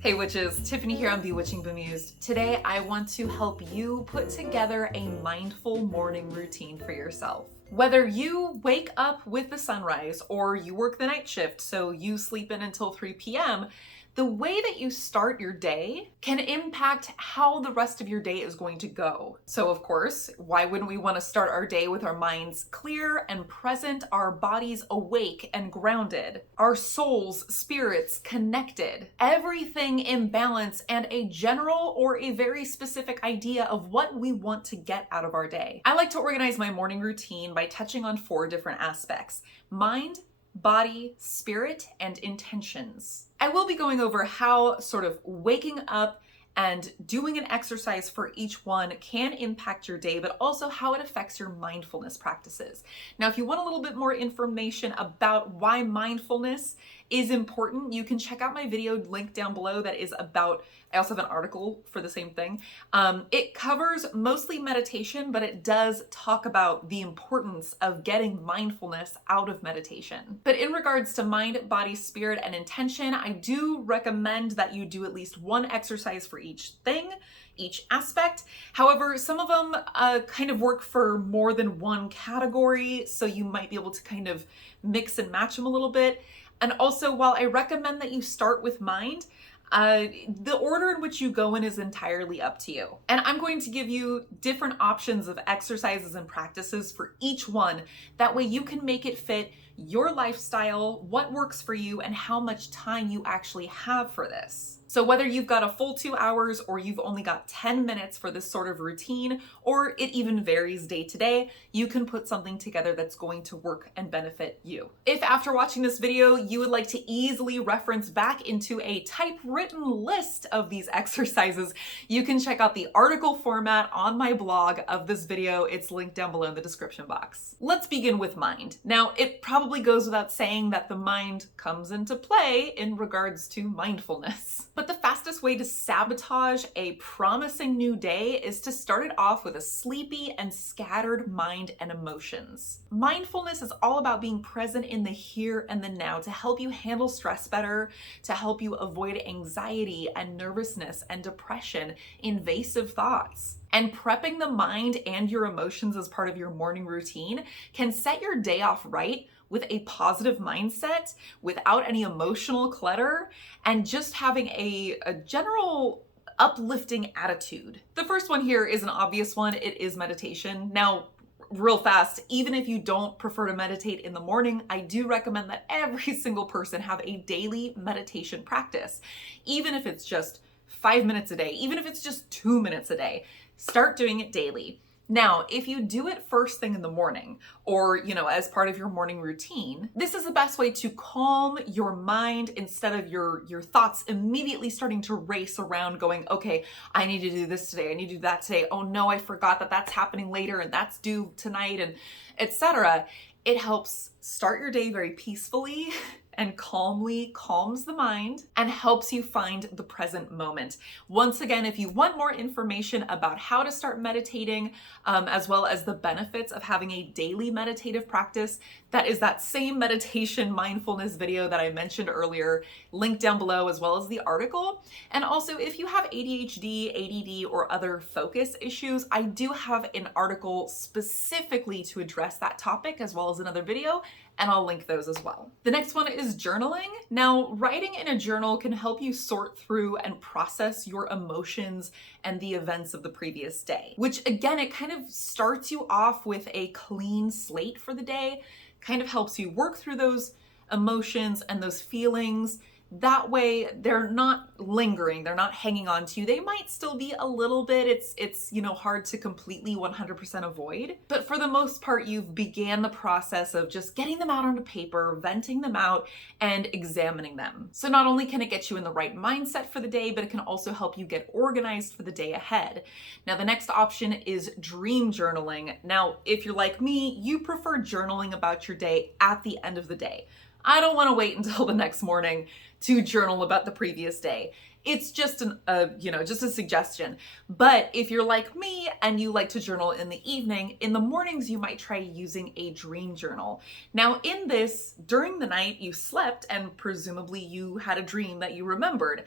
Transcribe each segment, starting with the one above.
Hey witches, Tiffany here on Bewitching.Bemused. Today I want to help you put together a mindful morning routine for yourself. Whether you wake up with the sunrise or you work the night shift so you sleep in until 3 p.m., the way that you start your day can impact how the rest of your day is going to go. So of course, why wouldn't we want to start our day with our minds clear and present, our bodies awake and grounded, our souls, spirits connected, everything in balance, and a general or a very specific idea of what we want to get out of our day? I like to organize my morning routine by touching on 4 different aspects: mind, body, spirit, and intentions. I will be going over how sort of waking up and doing an exercise for each one can impact your day, but also how it affects your mindfulness practices. Now, if you want a little bit more information about why mindfulness is important, you can check out my video linked down below that is about, I also have an article for the same thing. It covers mostly meditation, but it does talk about the importance of getting mindfulness out of meditation. But in regards to mind, body, spirit, and intention, I do recommend that you do at least one exercise for each thing, each aspect. However, some of them kind of work for more than one category, so you might be able to kind of mix and match them a little bit. And also, while I recommend that you start with mind, the order in which you go in is entirely up to you. And I'm going to give you different options of exercises and practices for each one. That way you can make it fit your lifestyle, what works for you, and how much time you actually have for this. So whether you've got a full 2 hours or you've only got 10 minutes for this sort of routine, or it even varies day to day, you can put something together that's going to work and benefit you. If after watching this video, you would like to easily reference back into a typewritten list of these exercises, you can check out the article format on my blog of this video. It's linked down below in the description box. Let's begin with mind. Now, it probably goes without saying that the mind comes into play in regards to mindfulness. But the fastest way to sabotage a promising new day is to start it off with a sleepy and scattered mind and emotions. Mindfulness is all about being present in the here and the now to help you handle stress better, to help you avoid anxiety and nervousness and depression, invasive thoughts. And prepping the mind and your emotions as part of your morning routine can set your day off right with a positive mindset, without any emotional clutter, and just having a general uplifting attitude. The first one here is an obvious one. It is meditation. Now, real fast, even if you don't prefer to meditate in the morning, I do recommend that every single person have a daily meditation practice. Even if it's just 5 minutes a day, even if it's just 2 minutes a day, start doing it daily. Now, if you do it first thing in the morning or, as part of your morning routine, this is the best way to calm your mind instead of your thoughts immediately starting to race around going, okay, I need to do this today. I need to do that today. Oh no, I forgot that that's happening later and that's due tonight, and etc. It helps start your day very peacefully and calms the mind and helps you find the present moment. Once again, if you want more information about how to start meditating, as well as the benefits of having a daily meditative practice, that is that same meditation mindfulness video that I mentioned earlier, linked down below, as well as the article. And also, if you have ADHD, ADD, or other focus issues, I do have an article specifically to address that topic, as well as another video, and I'll link those as well. The next one is journaling. Now, writing in a journal can help you sort through and process your emotions and the events of the previous day, which again, it kind of starts you off with a clean slate for the day, kind of helps you work through those emotions and those feelings. That way they're not lingering, they're not hanging on to you. They might still be a little bit, it's hard to completely 100% avoid, but for the most part, you've began the process of just getting them out onto paper, venting them out, and examining them. So not only can it get you in the right mindset for the day, but it can also help you get organized for the day ahead. Now, the next option is dream journaling. Now, if you're like me, you prefer journaling about your day at the end of the day. I don't want to wait until the next morning to journal about the previous day. It's just just a suggestion. But if you're like me and you like to journal in the evening, in the mornings you might try using a dream journal. Now in this, during the night you slept and presumably you had a dream that you remembered.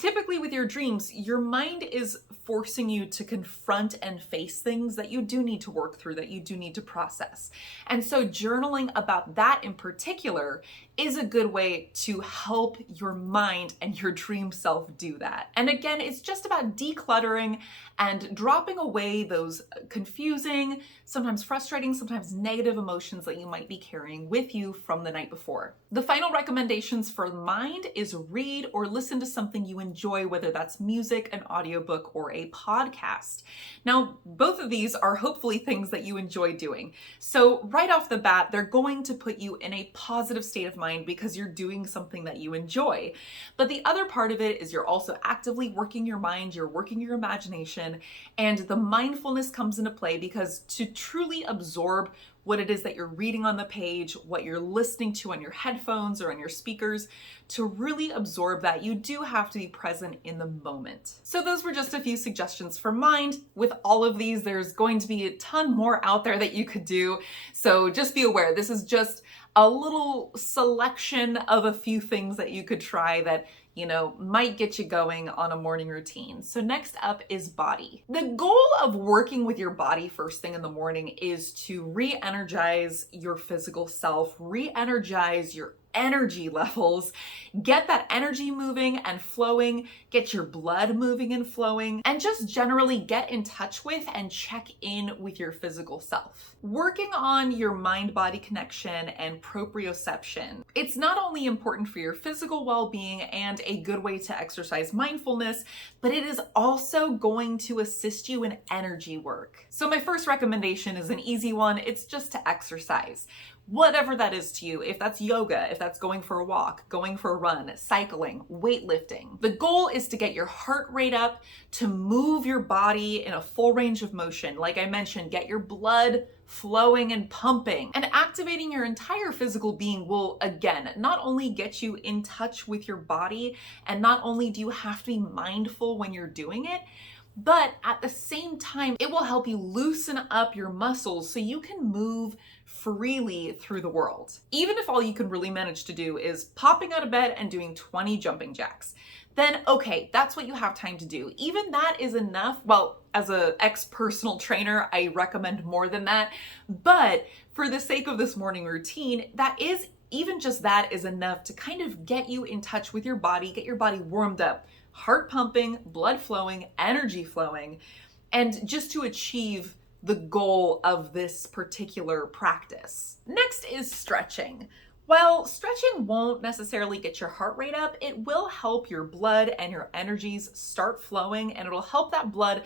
Typically with your dreams, your mind is forcing you to confront and face things that you do need to work through, that you do need to process. And so journaling about that in particular is a good way to help your mind and your dream self do that. And again, it's just about decluttering and dropping away those confusing, sometimes frustrating, sometimes negative emotions that you might be carrying with you from the night before. The final recommendations for the mind is read or listen to something you enjoy, whether that's music, an audiobook, or a podcast. Now, both of these are hopefully things that you enjoy doing. So right off the bat, they're going to put you in a positive state of mind because you're doing something that you enjoy. But the other part of it is you're also actively working your mind, you're working your imagination, and the mindfulness comes into play because to truly absorb what it is that you're reading on the page, what you're listening to on your headphones or on your speakers, to really absorb that, you do have to be present in the moment. So those were just a few suggestions for mind. With all of these, there's going to be a ton more out there that you could do. So just be aware, this is just a little selection of a few things that you could try that might get you going on a morning routine. So next up is body. The goal of working with your body first thing in the morning is to re-energize your physical self, re-energize your energy levels, get that energy moving and flowing, get your blood moving and flowing, and just generally get in touch with and check in with your physical self. Working on your mind-body connection and proprioception. It's not only important for your physical well-being and a good way to exercise mindfulness, but it is also going to assist you in energy work. So my first recommendation is an easy one. It's just to exercise. Whatever that is to you, if that's yoga, if that's going for a walk, going for a run, cycling, weightlifting. The goal is to get your heart rate up, to move your body in a full range of motion. Like I mentioned, get your blood flowing and pumping. And activating your entire physical being will, again, not only get you in touch with your body, and not only do you have to be mindful when you're doing it, but at the same time, it will help you loosen up your muscles so you can move freely through the world. Even if all you can really manage to do is popping out of bed and doing 20 jumping jacks, then okay, that's what you have time to do. Even that is enough. Well, as an ex-personal trainer, I recommend more than that. But for the sake of this morning routine, even just that is enough to kind of get you in touch with your body, get your body warmed up, heart pumping, blood flowing, energy flowing, and just to achieve the goal of this particular practice. Next is stretching. While stretching won't necessarily get your heart rate up, it will help your blood and your energies start flowing, and it'll help that blood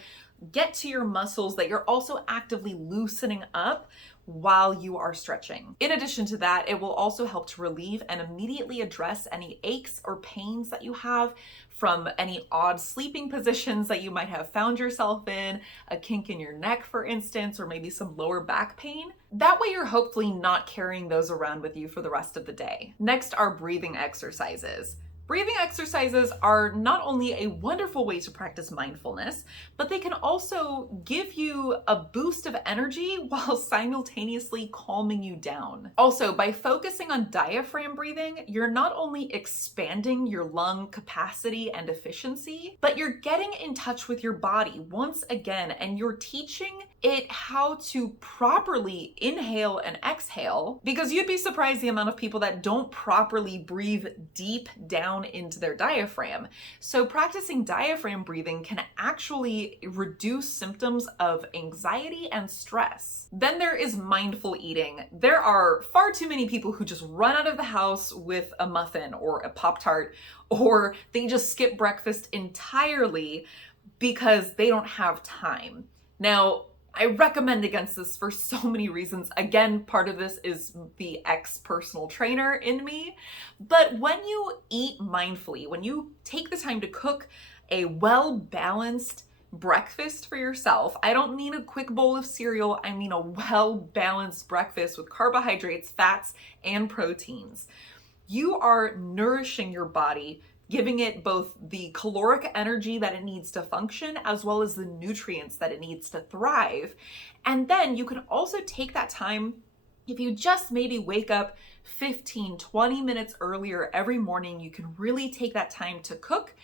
get to your muscles that you're also actively loosening up while you are stretching. In addition to that, it will also help to relieve and immediately address any aches or pains that you have from any odd sleeping positions that you might have found yourself in, a kink in your neck, for instance, or maybe some lower back pain. That way you're hopefully not carrying those around with you for the rest of the day. Next are breathing exercises. Breathing exercises are not only a wonderful way to practice mindfulness, but they can also give you a boost of energy while simultaneously calming you down. Also, by focusing on diaphragm breathing, you're not only expanding your lung capacity and efficiency, but you're getting in touch with your body once again, and you're teaching it how to properly inhale and exhale, because you'd be surprised the amount of people that don't properly breathe deep down into their diaphragm. So practicing diaphragm breathing can actually reduce symptoms of anxiety and stress. Then there is mindful eating. There are far too many people who just run out of the house with a muffin or a Pop-Tart, or they just skip breakfast entirely because they don't have time. Now, I recommend against this for so many reasons. Again, part of this is the ex-personal trainer in me. But when you eat mindfully, when you take the time to cook a well-balanced breakfast for yourself, I don't mean a quick bowl of cereal, I mean a well-balanced breakfast with carbohydrates, fats, and proteins. You are nourishing your body, giving it both the caloric energy that it needs to function, as well as the nutrients that it needs to thrive. And then you can also take that time If you just maybe wake up 15, 20 minutes earlier every morning, you can really take that time to cook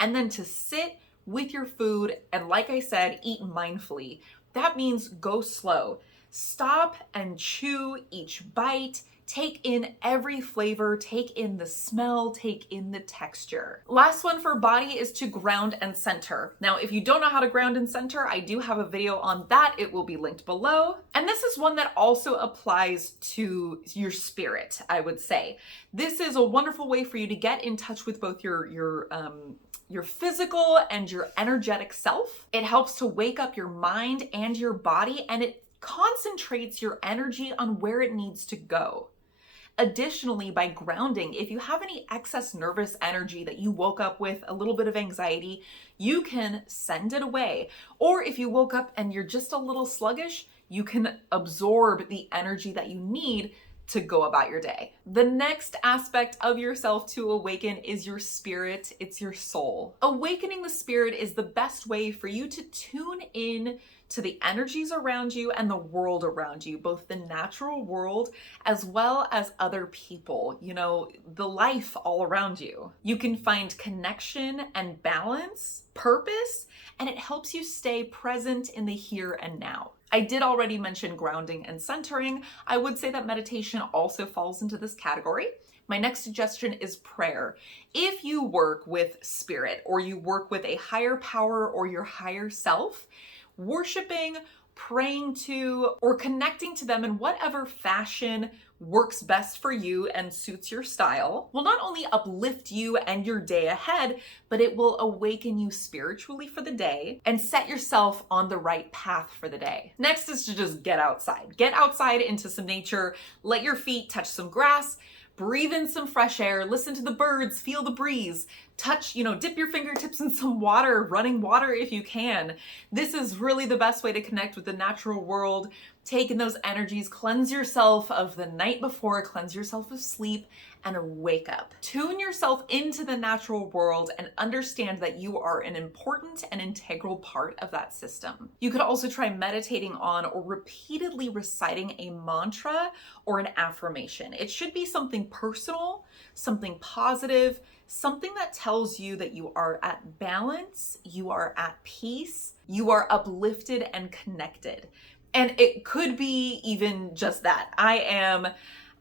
and then to sit with your food. And like I said, eat mindfully. That means go slow. Stop and chew each bite. Take in every flavor, take in the smell, take in the texture. Last one for body is to ground and center. Now, if you don't know how to ground and center, I do have a video on that. It will be linked below. And this is one that also applies to your spirit, I would say. This is a wonderful way for you to get in touch with both your physical and your energetic self. It helps to wake up your mind and your body, and it concentrates your energy on where it needs to go. Additionally, by grounding, if you have any excess nervous energy that you woke up with, a little bit of anxiety, you can send it away. Or if you woke up and you're just a little sluggish, you can absorb the energy that you need to go about your day. The next aspect of yourself to awaken is your spirit. It's your soul. Awakening the spirit is the best way for you to tune in to the energies around you and the world around you, both the natural world as well as other people, the life all around you. You can find connection and balance, purpose, and it helps you stay present in the here and now. I did already mention grounding and centering. I would say that meditation also falls into this category. My next suggestion is prayer. If you work with spirit or you work with a higher power or your higher self, worshiping, praying to, or connecting to them in whatever fashion works best for you and suits your style will not only uplift you and your day ahead, but it will awaken you spiritually for the day and set yourself on the right path for the day. Next is to just get outside. Get outside into some nature, let your feet touch some grass, breathe in some fresh air, listen to the birds, feel the breeze, touch, dip your fingertips in some water, running water if you can. This is really the best way to connect with the natural world. Take in those energies, cleanse yourself of the night before, cleanse yourself of sleep, and wake up. Tune yourself into the natural world and understand that you are an important and integral part of that system. You could also try meditating on or repeatedly reciting a mantra or an affirmation. It should be something personal, something positive, something that tells you that you are at balance, you are at peace, you are uplifted and connected. And it could be even just that. I am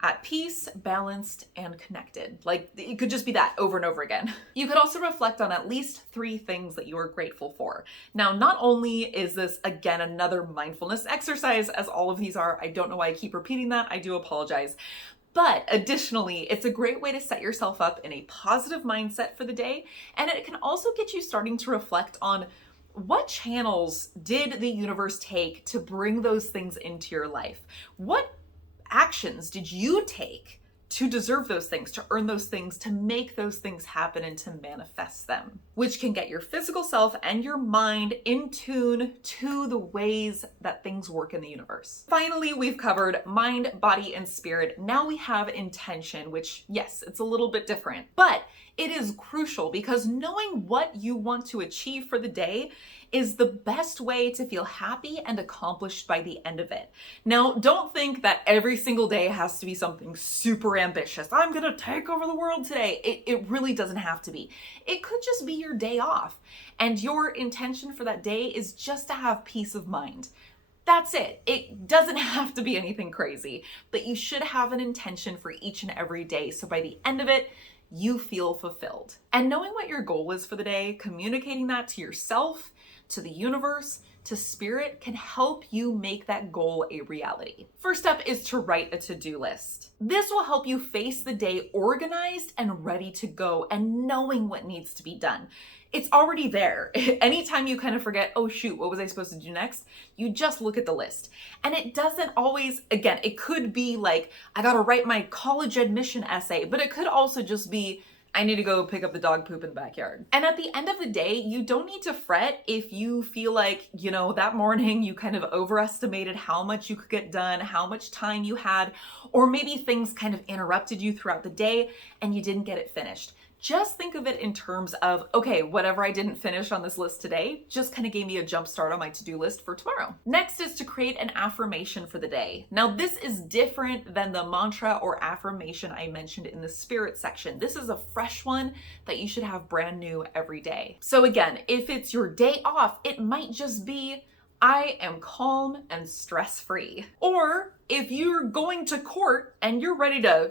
at peace, balanced, and connected. Like, it could just be that over and over again. You could also reflect on at least 3 things that you are grateful for. Now, not only is this, again, another mindfulness exercise, as all of these are, I don't know why I keep repeating that, I do apologize. But additionally, it's a great way to set yourself up in a positive mindset for the day, and it can also get you starting to reflect on what channels did the universe take to bring those things into your life? What actions did you take to deserve those things, to earn those things, to make those things happen and to manifest them? Which can get your physical self and your mind in tune to the ways that things work in the universe. Finally, we've covered mind, body, and spirit. Now we have intention, which, yes, it's a little bit different, but it is crucial because knowing what you want to achieve for the day is the best way to feel happy and accomplished by the end of it. Now, don't think that every single day has to be something super ambitious. I'm gonna take over the world today. It really doesn't have to be. It could just be your day off, and your intention for that day is just to have peace of mind. That's it. It doesn't have to be anything crazy, but you should have an intention for each and every day. So by the end of it, you feel fulfilled. And knowing what your goal is for the day, communicating that to yourself, to the universe, to spirit, can help you make that goal a reality. First step is to write a to-do list. This will help you face the day organized and ready to go and knowing what needs to be done. It's already there. Anytime you kind of forget, oh shoot, what was I supposed to do next? You just look at the list. And it doesn't always, again, it could be like, I gotta write my college admission essay, but it could also just be, I need to go pick up the dog poop in the backyard. And at the end of the day, you don't need to fret if you feel like, that morning you kind of overestimated how much you could get done, how much time you had, or maybe things kind of interrupted you throughout the day and you didn't get it finished. just think of it in terms of, okay, whatever I didn't finish on this list today just kind of gave me a jump start on my to-do list for tomorrow. Next is to create an affirmation for the day. Now, this is different than the mantra or affirmation I mentioned in the spirit section. This is a fresh one that you should have brand new every day. So again, if it's your day off, it might just be, I am calm and stress-free. Or if you're going to court and you're ready to,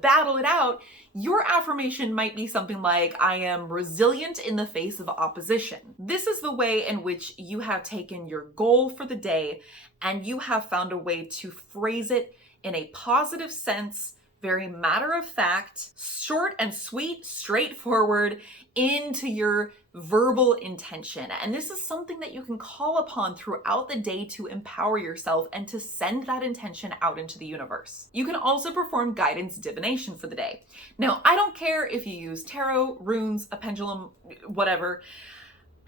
battle it out, your affirmation might be something like, I am resilient in the face of opposition. This is the way in which you have taken your goal for the day and you have found a way to phrase it in a positive sense, very matter of fact, short and sweet, straightforward, into your verbal intention. And this is something that you can call upon throughout the day to empower yourself and to send that intention out into the universe. You can also perform guidance divination for the day. Now, I don't care if you use tarot, runes, a pendulum, whatever.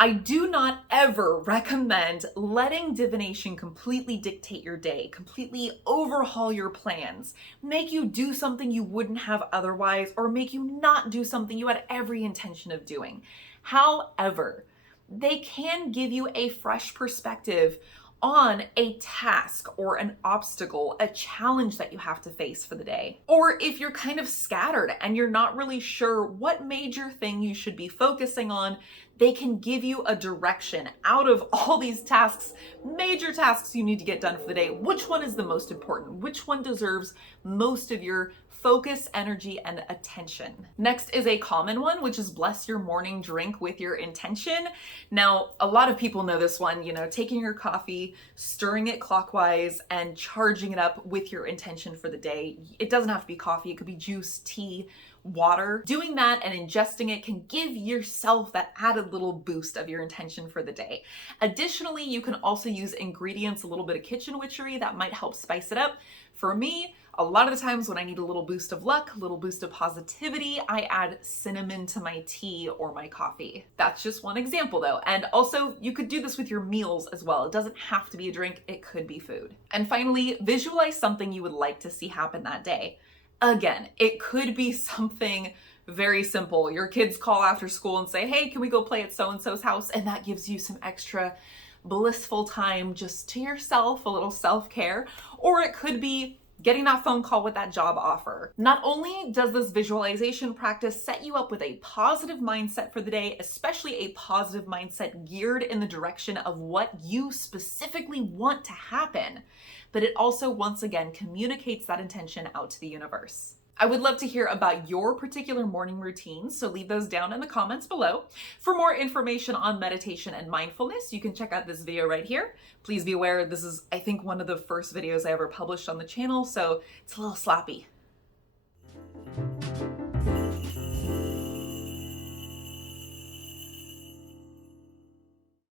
I do not ever recommend letting divination completely dictate your day, completely overhaul your plans, make you do something you wouldn't have otherwise, or make you not do something you had every intention of doing. However, they can give you a fresh perspective on a task or an obstacle, a challenge that you have to face for the day. Or if you're kind of scattered and you're not really sure what major thing you should be focusing on, they can give you a direction out of all these tasks, major tasks you need to get done for the day. Which one is the most important? Which one deserves most of your focus, energy, and attention? Next is a common one, which is bless your morning drink with your intention. Now, a lot of people know this one, taking your coffee, stirring it clockwise, and charging it up with your intention for the day. It doesn't have to be coffee, it could be juice, tea, water. Doing that and ingesting it can give yourself that added little boost of your intention for the day. Additionally, you can also use ingredients, a little bit of kitchen witchery that might help spice it up. For me, a lot of the times when I need a little boost of luck, a little boost of positivity, I add cinnamon to my tea or my coffee. That's just one example though. And also you could do this with your meals as well. It doesn't have to be a drink, it could be food. And finally, visualize something you would like to see happen that day. Again, it could be something very simple. Your kids call after school and say, hey, can we go play at so-and-so's house? And that gives you some extra blissful time just to yourself, a little self-care. Or it could be getting that phone call with that job offer. Not only does this visualization practice set you up with a positive mindset for the day, especially a positive mindset geared in the direction of what you specifically want to happen, but it also, once again, communicates that intention out to the universe. I would love to hear about your particular morning routines, so leave those down in the comments below. For more information on meditation and mindfulness, you can check out this video right here. Please be aware, this is, I think, one of the first videos I ever published on the channel, so it's a little sloppy.